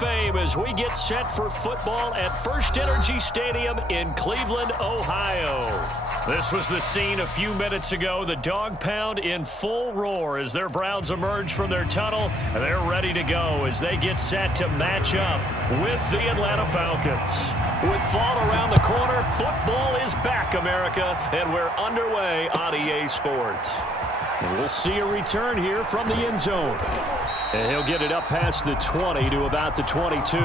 Fame as we get set for football at First Energy Stadium in Cleveland, Ohio. This was the scene a few minutes ago. The dog pound in full roar as their Browns emerge from their tunnel. And they're ready to go as they get set to match up with the Atlanta Falcons. With fall around the corner, football is back, America, and we're underway on EA Sports. And we'll see a return here from the end zone. And he'll get it up past the 20 to about the 22.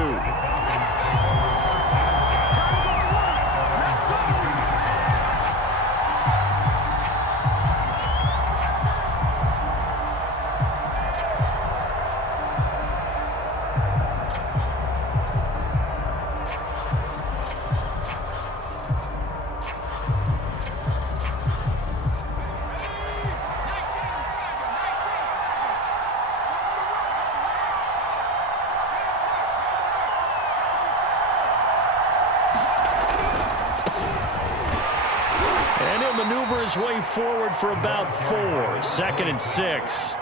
Maneuver his way forward for about 4. 2nd and 6.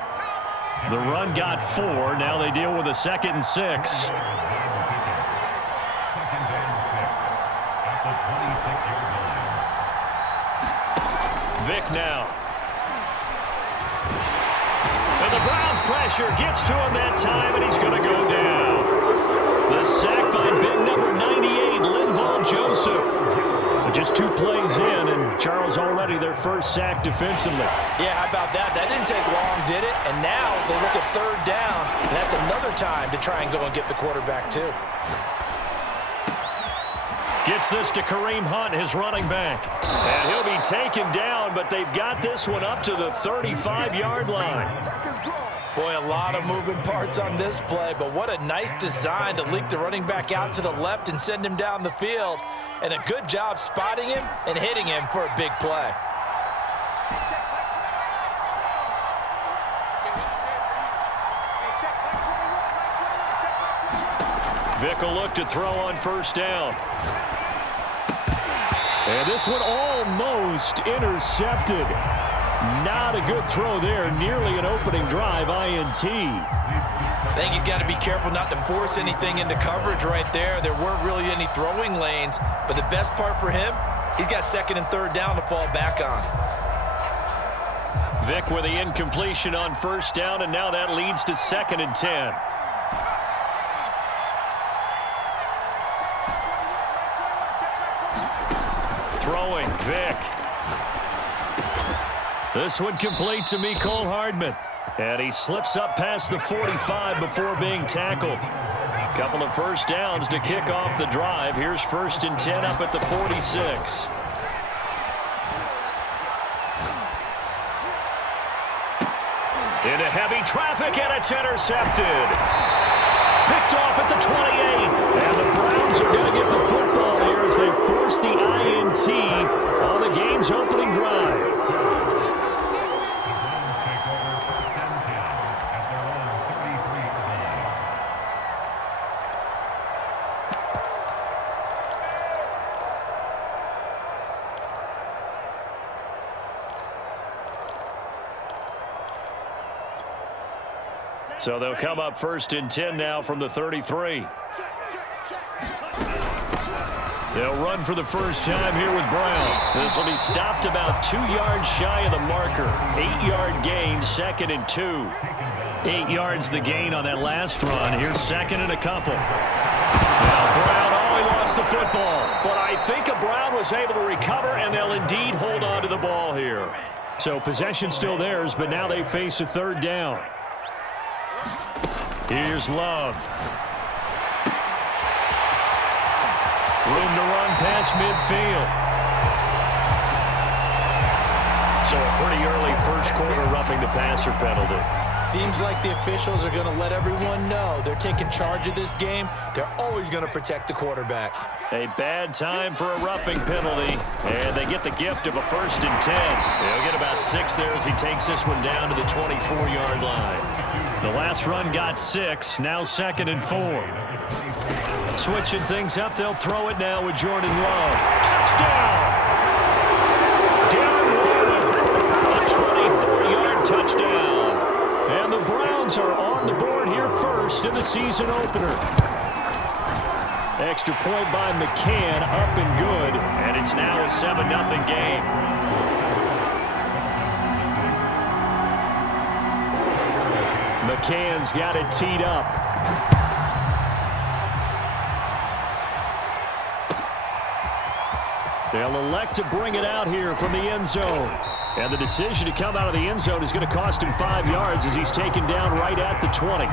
The run got 4. Now they deal with a 2nd and 6. Vick now. And the Browns pressure gets to him that time, and he's going to go down. The sack by big number 98, Linval Joseph. Just 2 plays in, and Charles already their first sack defensively. Yeah, how about that? That didn't take long, did it? And now they look at 3rd down, and that's another time to try and go and get the quarterback, too. Gets this to Kareem Hunt, his running back. And he'll be taken down, but they've got this one up to the 35-yard line. Boy, a lot of moving parts on this play, but what a nice design to leak the running back out to the left and send him down the field. And a good job spotting him and hitting him for a big play. Vick will look to throw on 1st down. And this one almost intercepted. Not a good throw there. Nearly an opening drive, INT. I think he's got to be careful not to force anything into coverage right there. There weren't really any throwing lanes, but the best part for him, he's got 2nd and 3rd down to fall back on. Vick with the incompletion on 1st down, and now that leads to 2nd and 10. Throwing, Vick. This one complete to Mecole Hardman. And he slips up past the 45 before being tackled. Couple of 1st downs to kick off the drive. Here's 1st and 10 up at the 46. Into heavy traffic, and it's intercepted. Picked off at the 28. And the Browns are going to get the football here as they force the INT on the game's opening drive. So they'll come up 1st and 10 now from the 33. They'll run for the first time here with Brown. This will be stopped about 2 yards shy of the marker. 8-yard gain, 2nd and 2. 8 yards the gain on that last run. Here's 2nd and a couple. Now Brown he lost the football. But I think Brown was able to recover, and they'll indeed hold on to the ball here. So possession still theirs, but now they face a 3rd down. Here's Love. Room to run past midfield. So a pretty early 1st quarter roughing the passer penalty. Seems like the officials are going to let everyone know they're taking charge of this game. They're always going to protect the quarterback. A bad time for a roughing penalty, and they get the gift of a 1st and 10. They'll get about 6 there as he takes this one down to the 24-yard line. The last run got 6, now 2nd and 4. Switching things up, they'll throw it now with Jordan Love. Touchdown! Darren Waller, a 24-yard touchdown. And the Browns are on the board here first in the season opener. Extra point by McCann, up and good. And it's now a 7-0 game. McCann's got it teed up. They'll elect to bring it out here from the end zone. And the decision to come out of the end zone is going to cost him 5 yards as he's taken down right at the 20.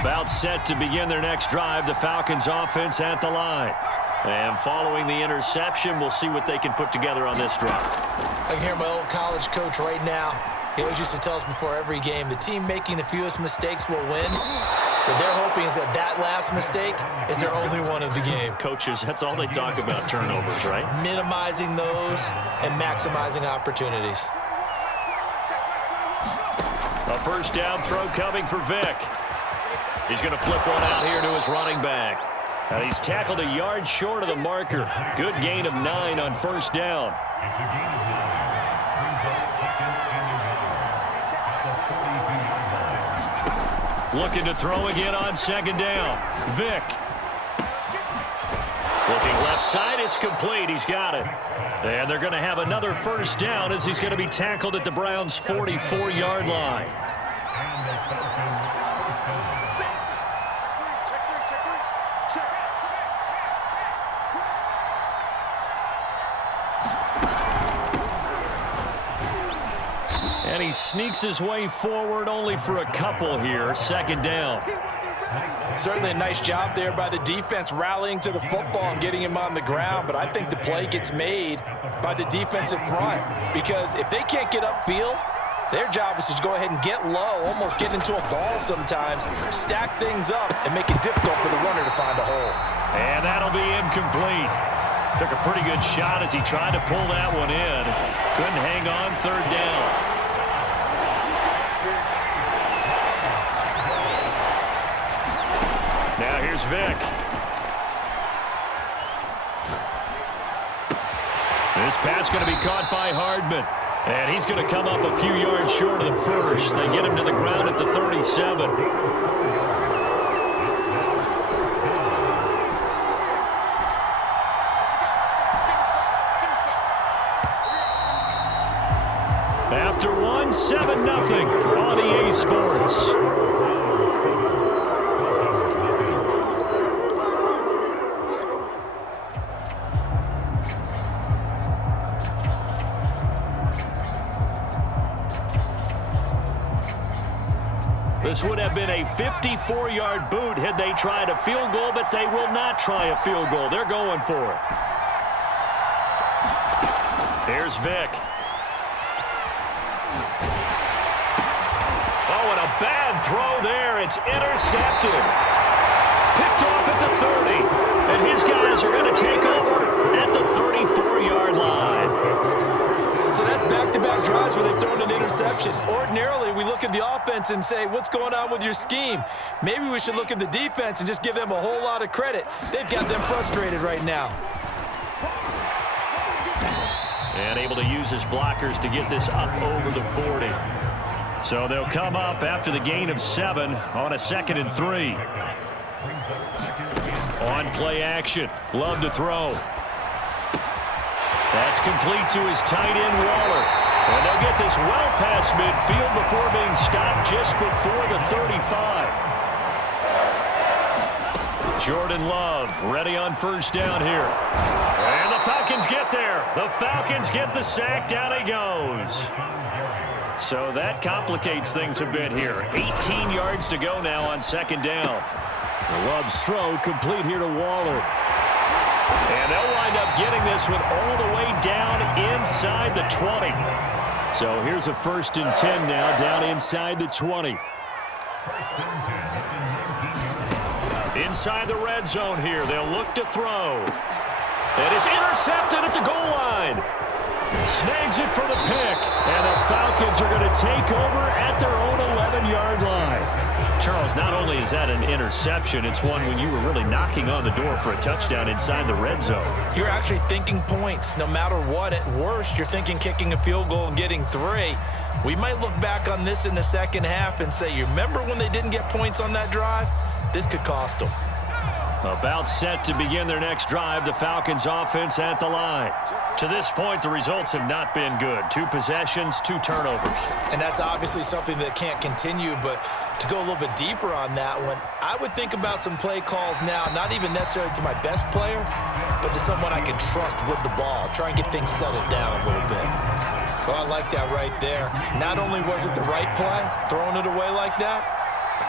About set to begin their next drive, the Falcons offense at the line. And following the interception, we'll see what they can put together on this drive. I can hear my old college coach right now. He always used to tell us before every game, the team making the fewest mistakes will win. What they're hoping is that that last mistake is their only one of the game. Coaches, that's all they talk about, turnovers, right? Minimizing those and maximizing opportunities. A first down throw coming for Vick. He's going to flip one out here to his running back. And he's tackled a yard short of the marker. Good gain of 9 on first down. Looking to throw again on second down. Vick. Looking left side, it's complete. He's got it. And they're going to have another first down as he's going to be tackled at the Browns' 44-yard line. And he sneaks his way forward only for a couple here. Second down. Certainly a nice job there by the defense rallying to the football and getting him on the ground, but I think the play gets made by the defensive front because if they can't get upfield, their job is to go ahead and get low, almost get into a ball sometimes, stack things up, and make it difficult for the runner to find a hole. And that'll be incomplete. Took a pretty good shot as he tried to pull that one in. Couldn't hang on third down. Now here's Vick. This pass going to be caught by Hardman. And he's going to come up a few yards short of the first. They get him to the ground at the 37. After one, 7-0 on EA Sports. This would have been a 54-yard boot had they tried a field goal, but they will not try a field goal. They're going for it. Here's Vick. Oh, and a bad throw there. It's intercepted. Picked off at the 30. And his guys are going to take over at the 34-yard line. So that's back-to-back drives where they've thrown an interception. Ordinarily, we look at the offense and say, what's going on with your scheme? Maybe we should look at the defense and just give them a whole lot of credit. They've got them frustrated right now. And able to use his blockers to get this up over the 40. So they'll come up after the gain of 7 on a 2nd and 3. On play action. Love to throw. That's complete to his tight end, Waller. And they'll get this well past midfield before being stopped just before the 35. Jordan Love ready on first down here. And the Falcons get there. The Falcons get the sack. Down he goes. So that complicates things a bit here. 18 yards to go now on second down. Love's throw complete here to Waller. And they'll wind up getting this one all the way down inside the 20. So here's a 1st and 10 now down inside the 20. Inside the red zone here. They'll look to throw. And it's intercepted at the goal line. Snags it for the pick. And the Falcons are going to take over at their own 11-yard line. Charles, not only is that an interception, it's one when you were really knocking on the door for a touchdown inside the red zone. You're actually thinking points. No matter what, at worst, you're thinking kicking a field goal and getting 3. We might look back on this in the second half and say, you remember when they didn't get points on that drive? This could cost them. About set to begin their next drive, the Falcons offense at the line. To this point, the results have not been good. 2 possessions, 2 turnovers. And that's obviously something that can't continue, but to go a little bit deeper on that one, I would think about some play calls now, not even necessarily to my best player, but to someone I can trust with the ball. Try and get things settled down a little bit. Well, I like that right there. Not only was it the right play, throwing it away like that,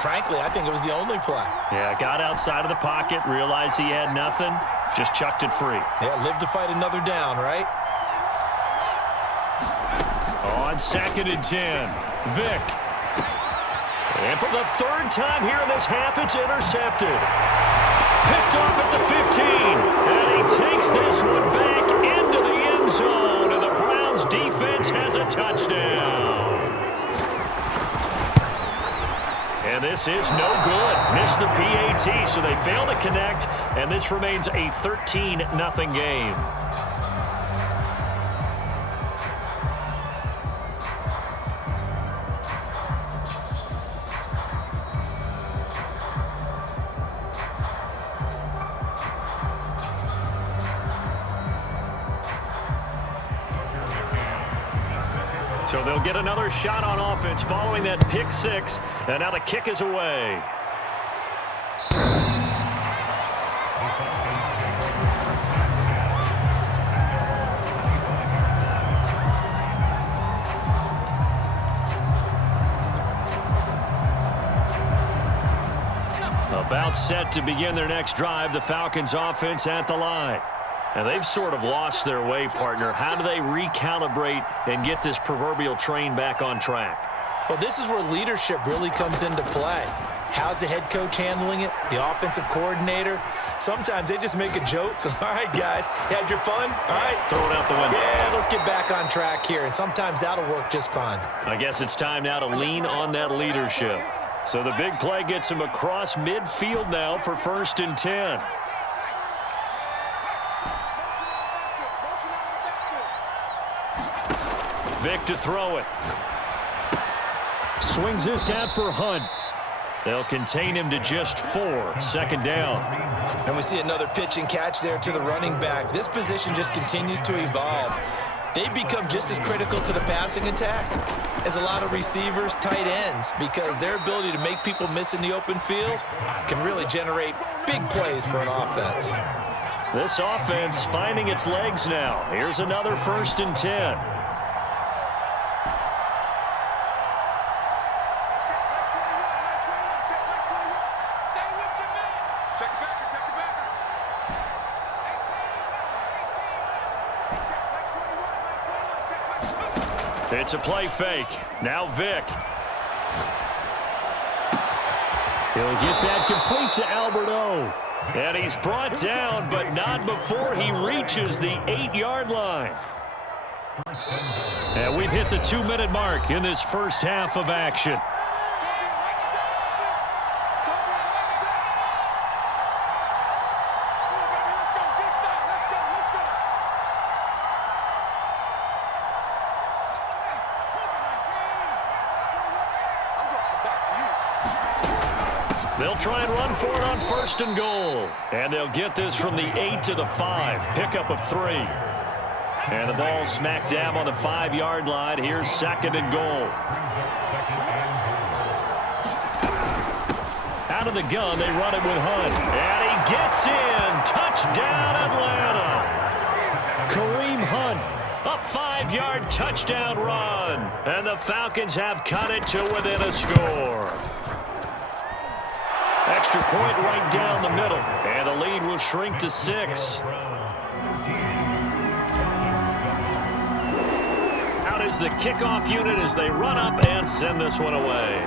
frankly, I think it was the only play. Yeah, got outside of the pocket, realized he had nothing, just chucked it free. Yeah, live to fight another down, right? On 2nd and 10, Vick. And for the 3rd time here in this half, it's intercepted. Picked off at the 15. And he takes this one back into the end zone. And the Browns defense has a touchdown. And this is no good. Missed the PAT, so they fail to connect. And this remains a 13-0 game. So they'll get another shot on offense following that pick 6. And now the kick is away. About set to begin their next drive, the Falcons offense at the line. And they've sort of lost their way, partner. How do they recalibrate and get this proverbial train back on track? Well, this is where leadership really comes into play. How's the head coach handling it? The offensive coordinator? Sometimes they just make a joke. All right, guys, had your fun? All right. Throw it out the window. Yeah, let's get back on track here. And sometimes that'll work just fine. I guess it's time now to lean on that leadership. So the big play gets him across midfield now for 1st and 10. Vick to throw it. Swings this out for Hunt. They'll contain him to just 4. 2nd down. And we see another pitch and catch there to the running back. This position just continues to evolve. They become just as critical to the passing attack as a lot of receivers, tight ends, because their ability to make people miss in the open field can really generate big plays for an offense. This offense finding its legs now. Here's another 1st and 10. It's a play fake. Now Vick. He'll get that complete to Alberto. And he's brought down, but not before he reaches the 8-yard line. And we've hit the 2-minute mark in this first half of action. They'll try and run for it on 1st and goal. And they'll get this from the 8 to the 5. Pickup of 3. And the ball smacked down on the 5-yard line. Here's 2nd and goal. Out of the gun, they run it with Hunt. And he gets in. Touchdown, Atlanta. Kareem Hunt. A 5-yard touchdown run. And the Falcons have cut it to within a score. Extra point right down the middle. And the lead will shrink to 6. Out is the kickoff unit as they run up and send this one away.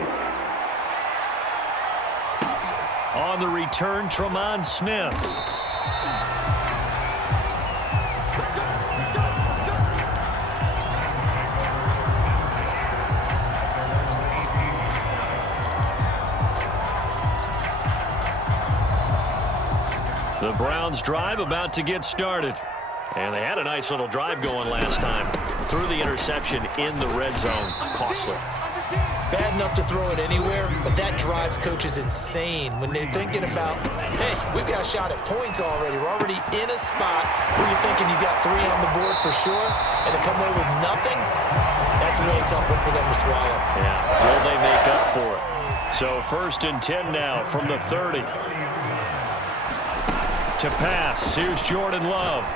On the return, Tremont Smith. Browns drive about to get started. And they had a nice little drive going last time. Threw the interception in the red zone. Costly. Bad enough to throw it anywhere, but that drives coaches insane when they're thinking about, hey, we've got a shot at points already. We're already in a spot where you're thinking you got 3 on the board for sure, and to come away with nothing, that's a really tough one for them to swallow. Yeah, will they make up for it? So 1st and 10 now from the 30. To pass, here's Jordan Love.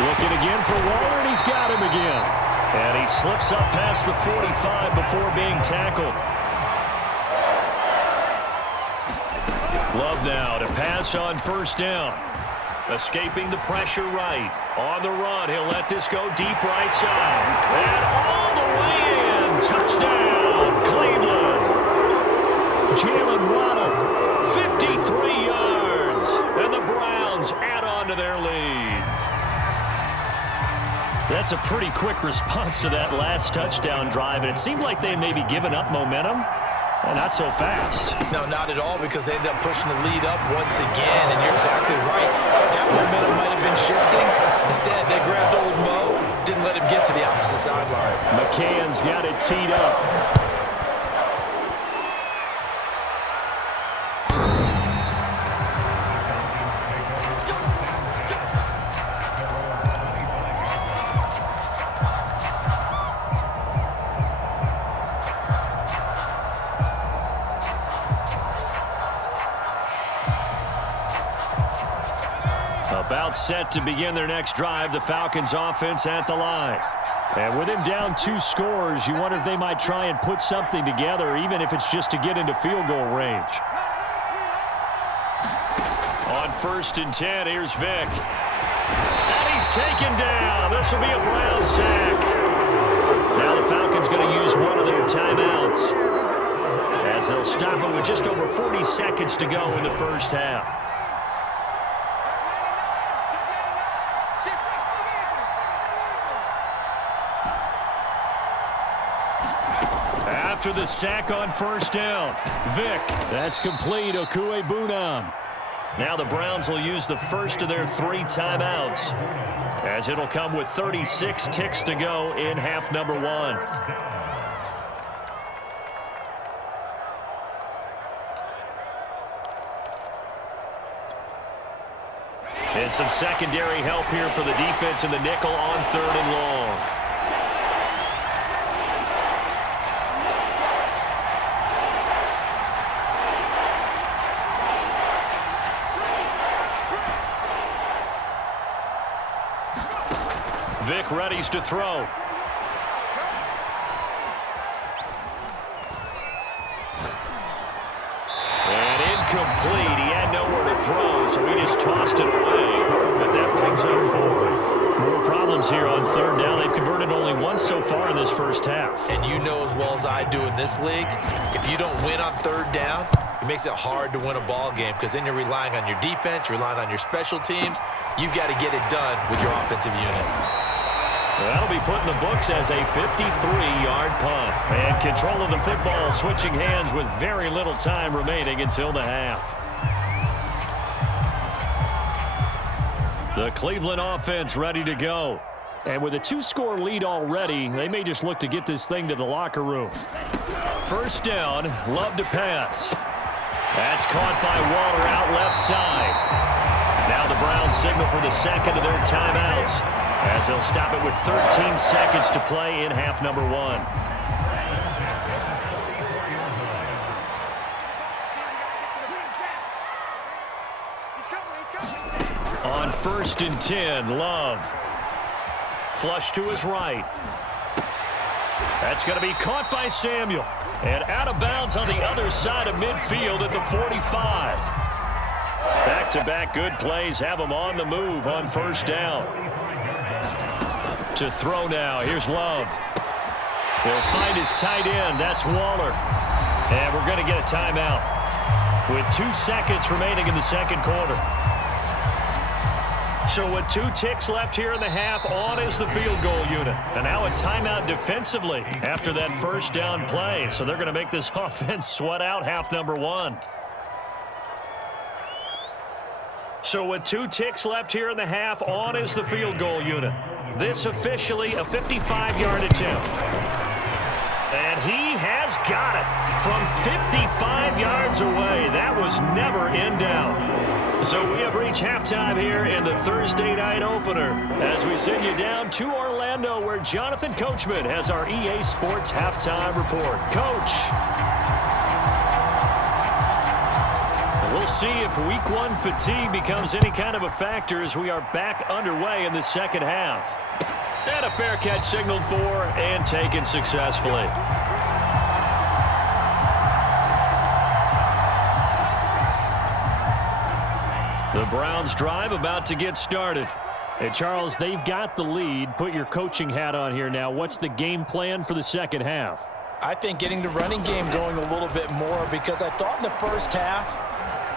Looking again for Waller, and he's got him again. And he slips up past the 45 before being tackled. Love now to pass on 1st down. Escaping the pressure right. On the run, he'll let this go deep right side. And all the way in. Touchdown, Cleveland. Jalen Waddle, 53 yards. And the Browns add on to their lead. That's a pretty quick response to that last touchdown drive, and it seemed like they may be giving up momentum. Well, not so fast. No, not at all, because they ended up pushing the lead up once again, and you're exactly right. That momentum might have been shifting. Instead, they grabbed old Mo, didn't let him get to the opposite sideline. McCann's got it teed up. About set to begin their next drive, the Falcons offense at the line. And with him down 2 scores, you wonder if they might try and put something together, even if it's just to get into field goal range. On 1st and 10, here's Vick. And he's taken down. This will be a Brown sack. Now the Falcons going to use one of their timeouts, as they'll stop it with just over 40 seconds to go in the first half. After the sack on 1st down, Vick. That's complete. Okuebunam. Now the Browns will use the first of their 3 timeouts, as it'll come with 36 ticks to go in half number 1. And some secondary help here for the defense in the nickel on 3rd and long. Vick readies to throw. And incomplete. He had nowhere to throw, so he just tossed it away. But that brings up 4th. More problems here on 3rd down. They've converted only once so far in this first half. And you know as well as I do in this league, if you don't win on 3rd down, it makes it hard to win a ball game, because then you're relying on your defense, you're relying on your special teams. You've got to get it done with your offensive unit. That'll be put in the books as a 53-yard punt. And control of the football switching hands with very little time remaining until the half. The Cleveland offense ready to go. And with a 2-score lead already, they may just look to get this thing to the locker room. 1st down, Love to pass. That's caught by Waller out left side. Now the Browns signal for the second of their timeouts, as they'll stop it with 13 seconds to play in half number 1. On 1st and 10, Love. Flush to his right. That's going to be caught by Samuel. And out of bounds on the other side of midfield at the 45. Back-to-back good plays have them on the move on 1st down. To throw now, here's Love. He'll find his tight end, that's Waller. And we're going to get a timeout with 2 seconds remaining in the second quarter. So with 2 ticks left here in the half, on is the field goal unit. And now a timeout defensively after that 1st down play. So they're going to make this offense sweat out half number 1. So with 2 ticks left here in the half, on is the field goal unit. This officially a 55-yard attempt. And he has got it from 55 yards away. That was never in doubt. So we have reached halftime here in the Thursday night opener as we send you down to Orlando where Jonathan Coachman has our EA Sports halftime report. Coach. We'll see if week 1 fatigue becomes any kind of a factor as we are back underway in the second half. And a fair catch signaled for and taken successfully. The Browns drive about to get started. Hey, Charles, they've got the lead. Put your coaching hat on here now. What's the game plan for the second half? I think getting the running game going a little bit more because I thought in the first half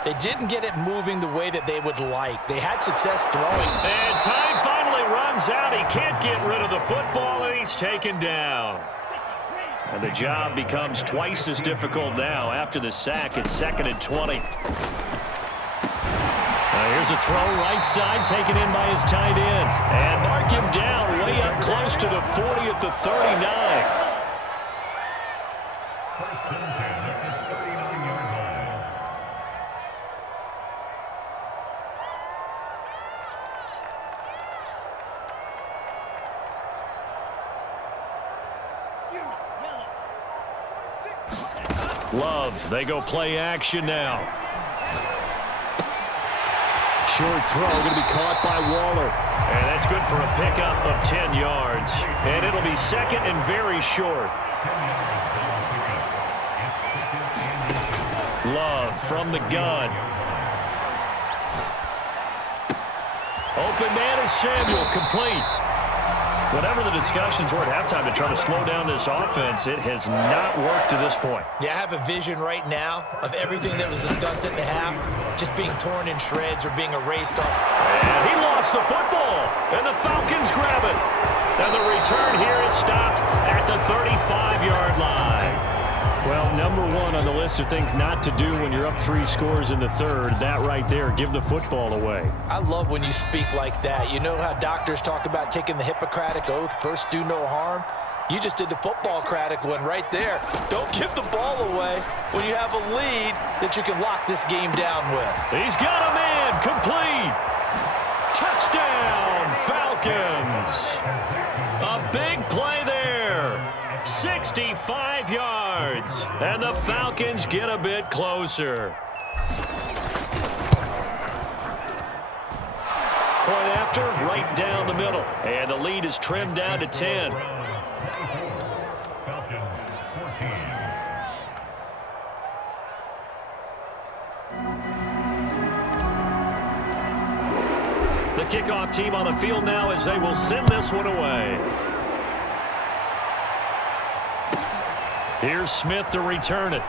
they didn't get it moving the way that they would like. They had success throwing. And time finally runs out. He can't get rid of the football, and he's taken down. And the job becomes twice as difficult now. After the sack, it's 2nd and 20. Here's a throw right side taken in by his tight end. And mark him down way up close to the 40 at the 39. Love, they go play action now. Short throw going to be caught by Waller. And that's good for a pickup of 10 yards. And it'll be 2nd and very short. Love from the gun. Open man is Samuel, complete. Whatever the discussions were at halftime to try to slow down this offense, it has not worked to this point. Yeah, I have a vision right now of everything that was discussed at the half just being torn in shreds or being erased off. And he lost the football, and the Falcons grab it. And the return here is stopped at the 35-yard line. Well, number 1 on the list of things not to do when you're up 3 scores in the third. That right there, give the football away. I love when you speak like that. You know how doctors talk about taking the Hippocratic Oath, first do no harm? You just did the football-cratic one right there. Don't give the ball away when you have a lead that you can lock this game down with. He's got a man, complete. Touchdown, Falcons. A big play there. 65 yards. And the Falcons get a bit closer. Point after, right down the middle. And the lead is trimmed down to 10. The kickoff team on the field now as they will send this one away. Here's Smith to return it.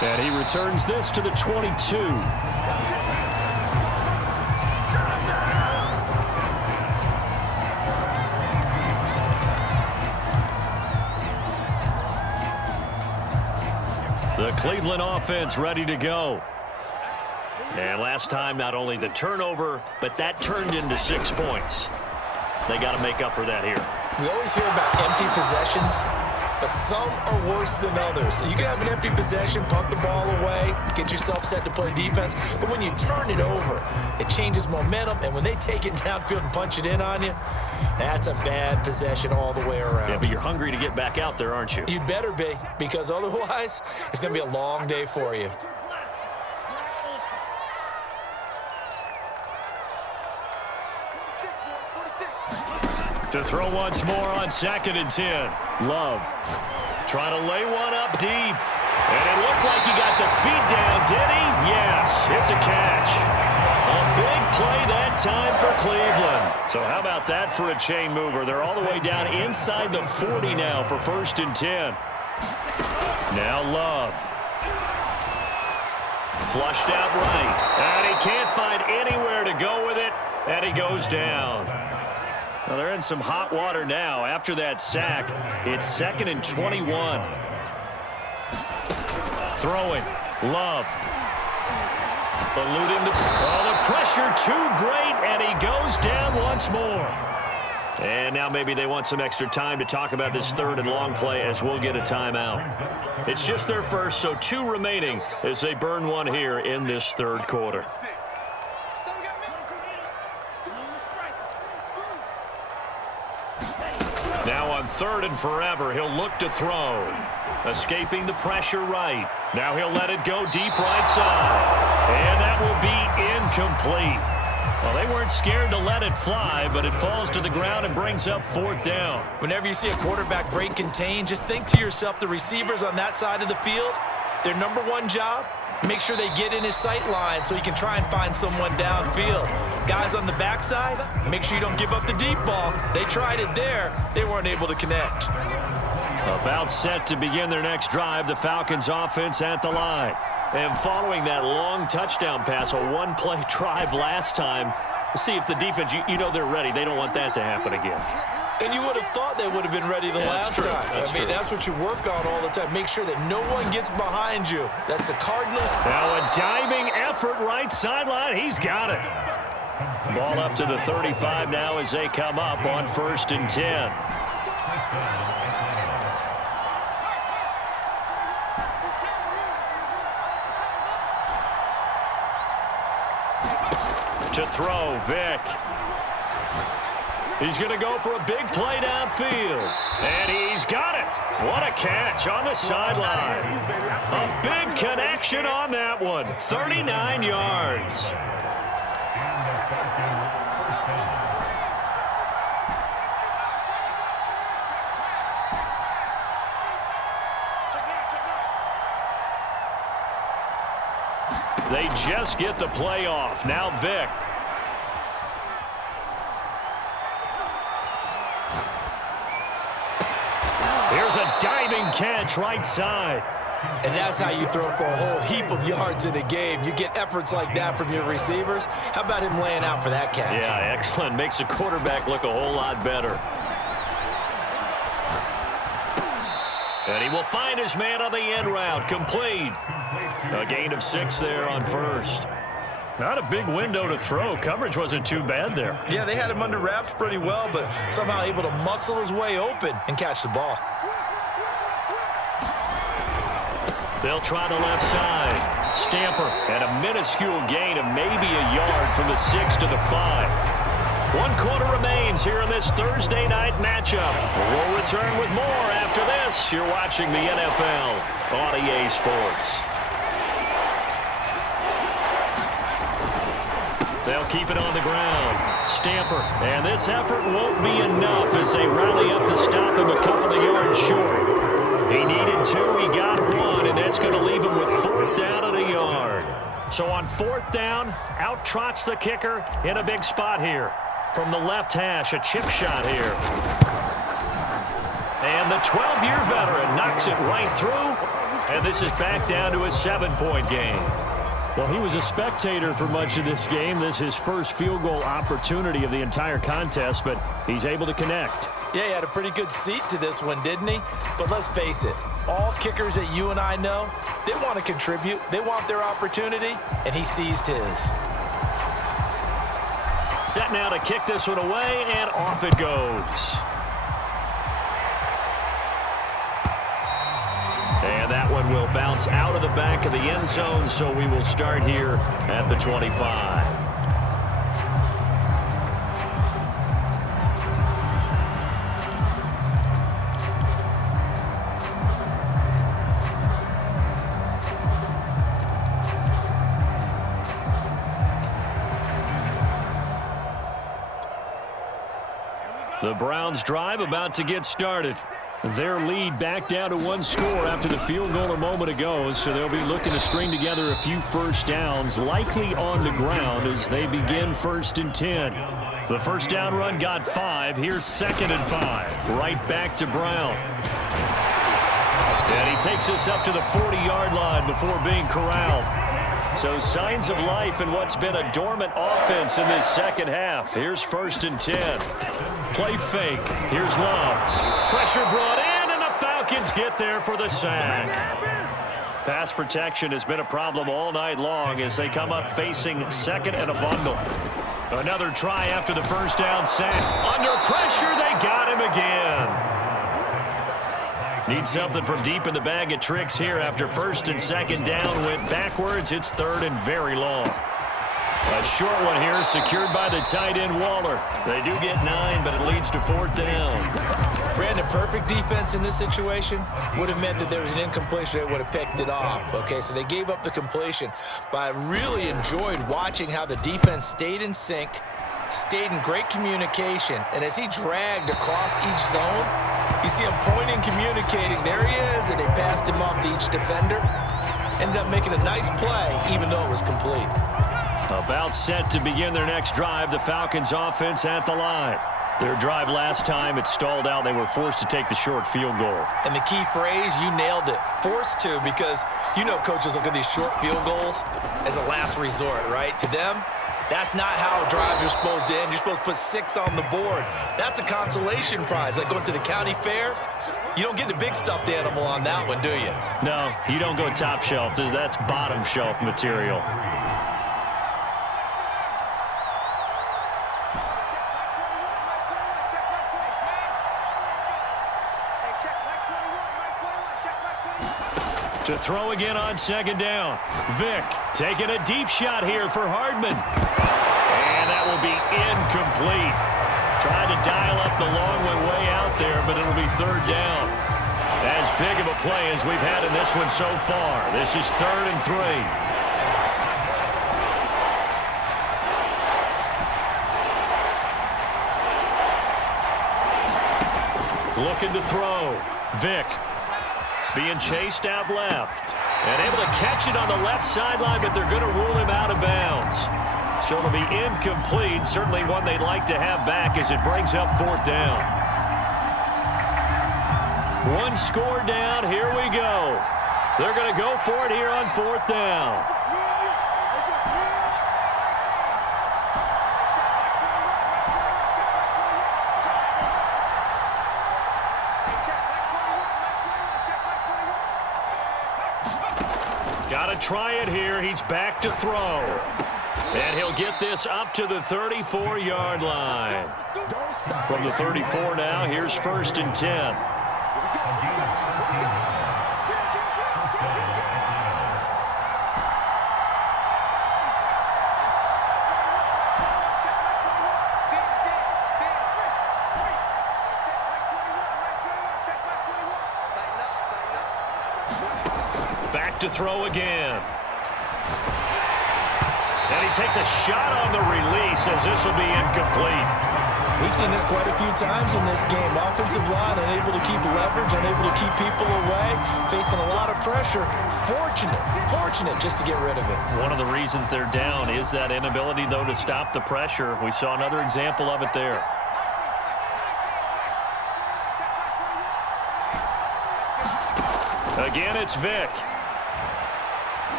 And he returns this to the 22. The Cleveland offense ready to go. And last time, not only the turnover, but that turned into 6 points. They got to make up for that here. We always hear about empty possessions, but some are worse than others. You can have an empty possession, punt the ball away, get yourself set to play defense, but when you turn it over, it changes momentum, and when they take it downfield and punch it in on you, that's a bad possession all the way around. Yeah, but you're hungry to get back out there, aren't you? You better be, because otherwise, it's going to be a long day for you. To throw once more on 2nd and 10. Love trying to lay one up deep. And it looked like he got the feet down, did he? Yes, it's a catch. A big play that time for Cleveland. So how about that for a chain mover? They're all the way down inside the 40 now for 1st and 10. Now Love. Flushed out right. And he can't find anywhere to go with it. And he goes down. Well, they're in some hot water now. After that sack, it's 2nd and 21. Throwing. Love. Eluding the pressure too great, and he goes down once more. And now maybe they want some extra time to talk about this third and long play as we'll get a timeout. It's just their first, so 2 remaining as they burn one here in this third quarter. Now on 3rd and forever, he'll look to throw. Escaping the pressure right. Now he'll let it go deep right side. And that will be incomplete. Well, they weren't scared to let it fly, but it falls to the ground and brings up 4th down. Whenever you see a quarterback break contain, just think to yourself, the receivers on that side of the field, their number 1 job, make sure they get in his sight line so he can try and find someone downfield. Guys on the backside, make sure you don't give up the deep ball. They tried it there. They weren't able to connect. About set to begin their next drive, the Falcons offense at the line. And following that long touchdown pass, a 1-play drive last time, to see if the defense, you know they're ready. They don't want that to happen again. And you would have thought they would have been ready the last time. That's what you work on all the time. Make sure that no one gets behind you. That's the Cardinals. Now a diving effort right sideline. He's got it. Ball up to the 35 now as they come up on 1st and 10. To throw, Vick. He's going to go for a big play downfield. And he's got it. What a catch on the sideline. A big connection on that one. 39 yards. They just get the play off. Now Vick. Here's a diving catch right side. And that's how you throw for a whole heap of yards in a game. You get efforts like that from your receivers. How about him laying out for that catch? Yeah, excellent. Makes the quarterback look a whole lot better. And he will find his man on the end route. Complete. A gain of 6 there on 1st. Not a big window to throw. Coverage wasn't too bad there. Yeah, they had him under wraps pretty well, but somehow able to muscle his way open and catch the ball. They'll try the left side. Stamper, and a minuscule gain of maybe a yard from the 6 to the 5. 1 quarter remains here in this Thursday night matchup. We'll return with more after this. You're watching the NFL on EA Sports. They'll keep it on the ground. Stamper, and this effort won't be enough as they rally up to stop him a couple of yards short. He needed 2, he got 1, and that's going to leave him with 4th down and a yard. So on 4th down, out trots the kicker in a big spot here. From the left hash, a chip shot here. And the 12-year veteran knocks it right through, and this is back down to a 7-point game. Well, he was a spectator for much of this game. This is his first field goal opportunity of the entire contest, but he's able to connect. Yeah, he had a pretty good seat to this one, didn't he? But let's face it, all kickers that you and I know, they want to contribute. They want their opportunity, and he seized his. Set now to kick this one away, and off it goes. And that one will bounce out of the back of the end zone, so we will start here at the 25. The Browns drive about to get started. Their lead back down to 1 score after the field goal a moment ago, so they'll be looking to string together a few first downs, likely on the ground as they begin 1st and 10. The first down run got 5. Here's 2nd and 5. Right back to Brown. And he takes us up to the 40-yard line before being corralled. So signs of life in what's been a dormant offense in this second half. Here's 1st and 10. Play fake. Here's Love. Pressure brought in, and the Falcons get there for the sack. Pass protection has been a problem all night long as they come up facing second and a bundle. Another try after the first down sack. Under pressure, they got him again. Need something from deep in the bag of tricks here after first and second down went backwards. It's third and very long. A short one here secured by the tight end Waller. They do get 9, but it leads to fourth down. Brandon, perfect defense in this situation would have meant that there was an incompletion. They would have picked it off. Okay, so they gave up the completion. But I really enjoyed watching how the defense stayed in sync, stayed in great communication. And as he dragged across each zone, you see him pointing, communicating. There he is, and they passed him off to each defender. Ended up making a nice play, even though it was complete. About set to begin their next drive, the Falcons offense at the line. Their drive last time, it stalled out. They were forced to take the short field goal. And the key phrase, you nailed it, forced to, because you know coaches look at these short field goals as a last resort, right? To them, that's not how drives are supposed to end. You're supposed to put 6 on the board. That's a consolation prize. Like going to the county fair, you don't get the big stuffed animal on that one, do you? No, you don't go top shelf. That's bottom shelf material. To throw again on second down. Vick taking a deep shot here for Hardman. And that will be incomplete. Trying to dial up the long way out there, but it'll be third down. As big of a play as we've had in this one so far. This is 3rd and 3. Looking to throw. Vick. Being chased out left. And able to catch it on the left sideline, but they're going to rule him out of bounds. So it'll be incomplete. Certainly one they'd like to have back as it brings up fourth down. One score down. Here we go. They're going to go for it here on fourth down. Got to try it here. He's back to throw. And he'll get this up to the 34-yard line. From the 34 now, here's 1st and 10. Back to throw again. And he takes a shot on the release as this will be incomplete. We've seen this quite a few times in this game. Offensive line unable to keep leverage, unable to keep people away, facing a lot of pressure. Fortunate just to get rid of it. One of the reasons they're down is that inability, though, to stop the pressure. We saw another example of it there. Again, it's Vick.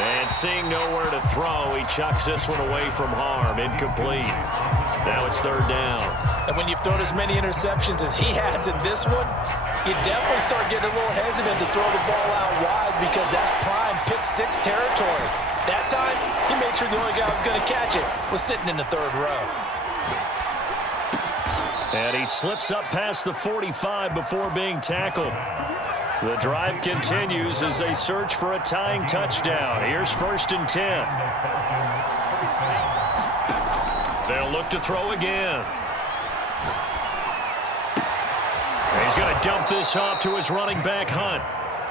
And seeing nowhere to throw, he chucks this one away from harm. Incomplete. Now it's third down. And when you've thrown as many interceptions as he has in this one, you definitely start getting a little hesitant to throw the ball out wide because that's prime pick 6 territory. That time, he made sure the only guy who was going to catch it was sitting in the third row. And he slips up past the 45 before being tackled. The drive continues as they search for a tying touchdown. Here's 1st and 10. They'll look to throw again. And he's going to dump this off to his running back, Hunt.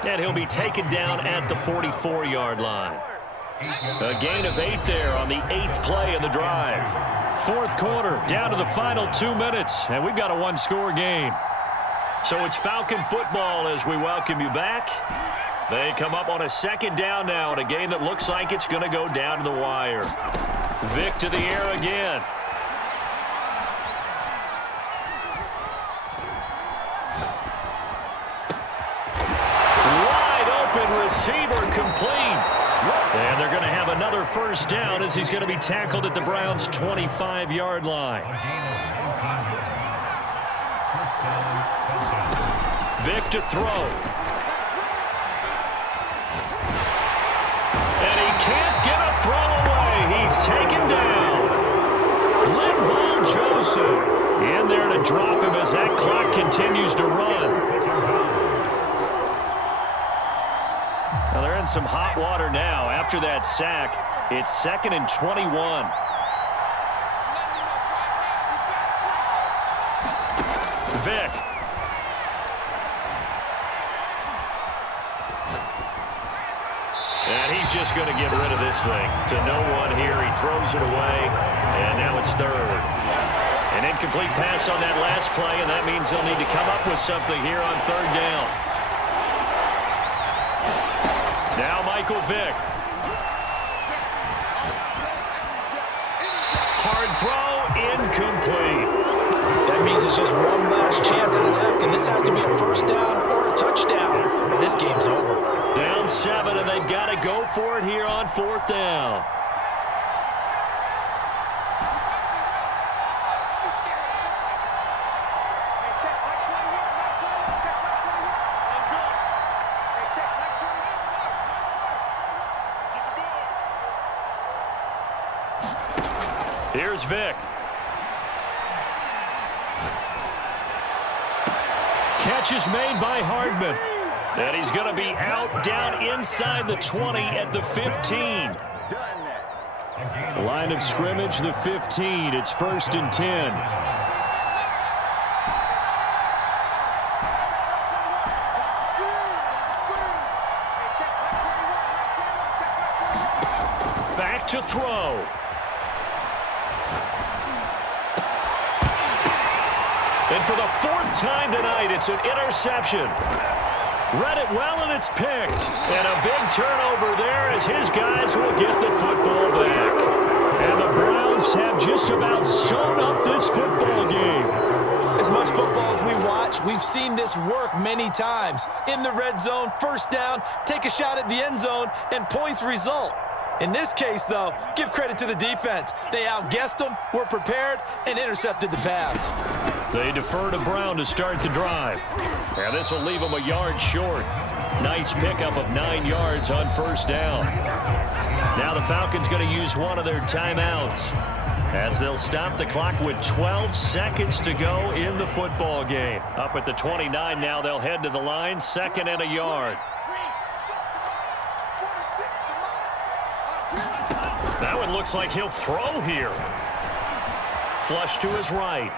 And he'll be taken down at the 44-yard line. A gain of 8 there on the 8th play of the drive. 4th quarter, down to the final 2 minutes, and we've got a one-score game. So it's Falcon football as we welcome you back. They come up on a 2nd down now in a game that looks like it's going to go down to the wire. Vick to the air again. Wide open receiver complete. And they're going to have another 1st down as he's going to be tackled at the Browns' 25-yard line. Vick to throw. he's taken down. Linval Joseph in there to drop him as that clock continues to run. Now they're in some hot water now. After that sack, it's 2nd and 21. Vick. And he's just going to get rid of this thing. To no one here. He throws it away. And now it's 3rd. An incomplete pass on that last play, and that means they'll need to come up with something here on 3rd down. Now Michael Vick. Hard throw, incomplete. That means there's just one last chance left, and this has to be a 1st down or a touchdown. This game's over. Down 7, and they've got to go for it here on 4th down. Here's Vick. Catch is made by Hardman. And he's going to be out down inside the 20 at the 15. Line of scrimmage, the 15. It's 1st and 10. Back to throw. And for the 4th time tonight, it's an interception. Read it well, and it's picked. And a big turnover there as his guys will get the football back. And the Browns have just about sewn up this football game. As much football as we watch, we've seen this work many times. In the red zone, 1st down, take a shot at the end zone, and points result. In this case, though, give credit to the defense. They outguessed them, were prepared, and intercepted the pass. They defer to Brown to start the drive. And this will leave them a yard short. Nice pickup of 9 yards on 1st down. Now the Falcons going to use one of their timeouts as they'll stop the clock with 12 seconds to go in the football game. Up at the 29 now, they'll head to the line, 2nd and a yard. That one looks like he'll throw here. Flush to his right.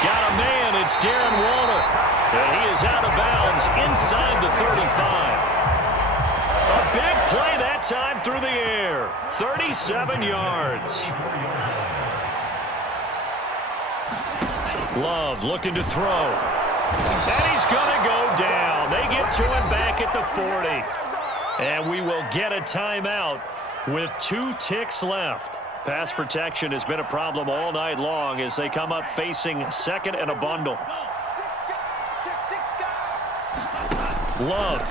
Got a man, it's Darren Waller. And he is out of bounds inside the 35. A big play that time through the air. 37 yards. Love looking to throw. And he's going to go down. They get to him back at the 40. And we will get a timeout with 2 ticks left. Pass protection has been a problem all night long as they come up facing 2nd and a bundle. Love.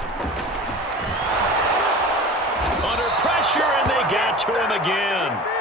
Under pressure, and they got to him again.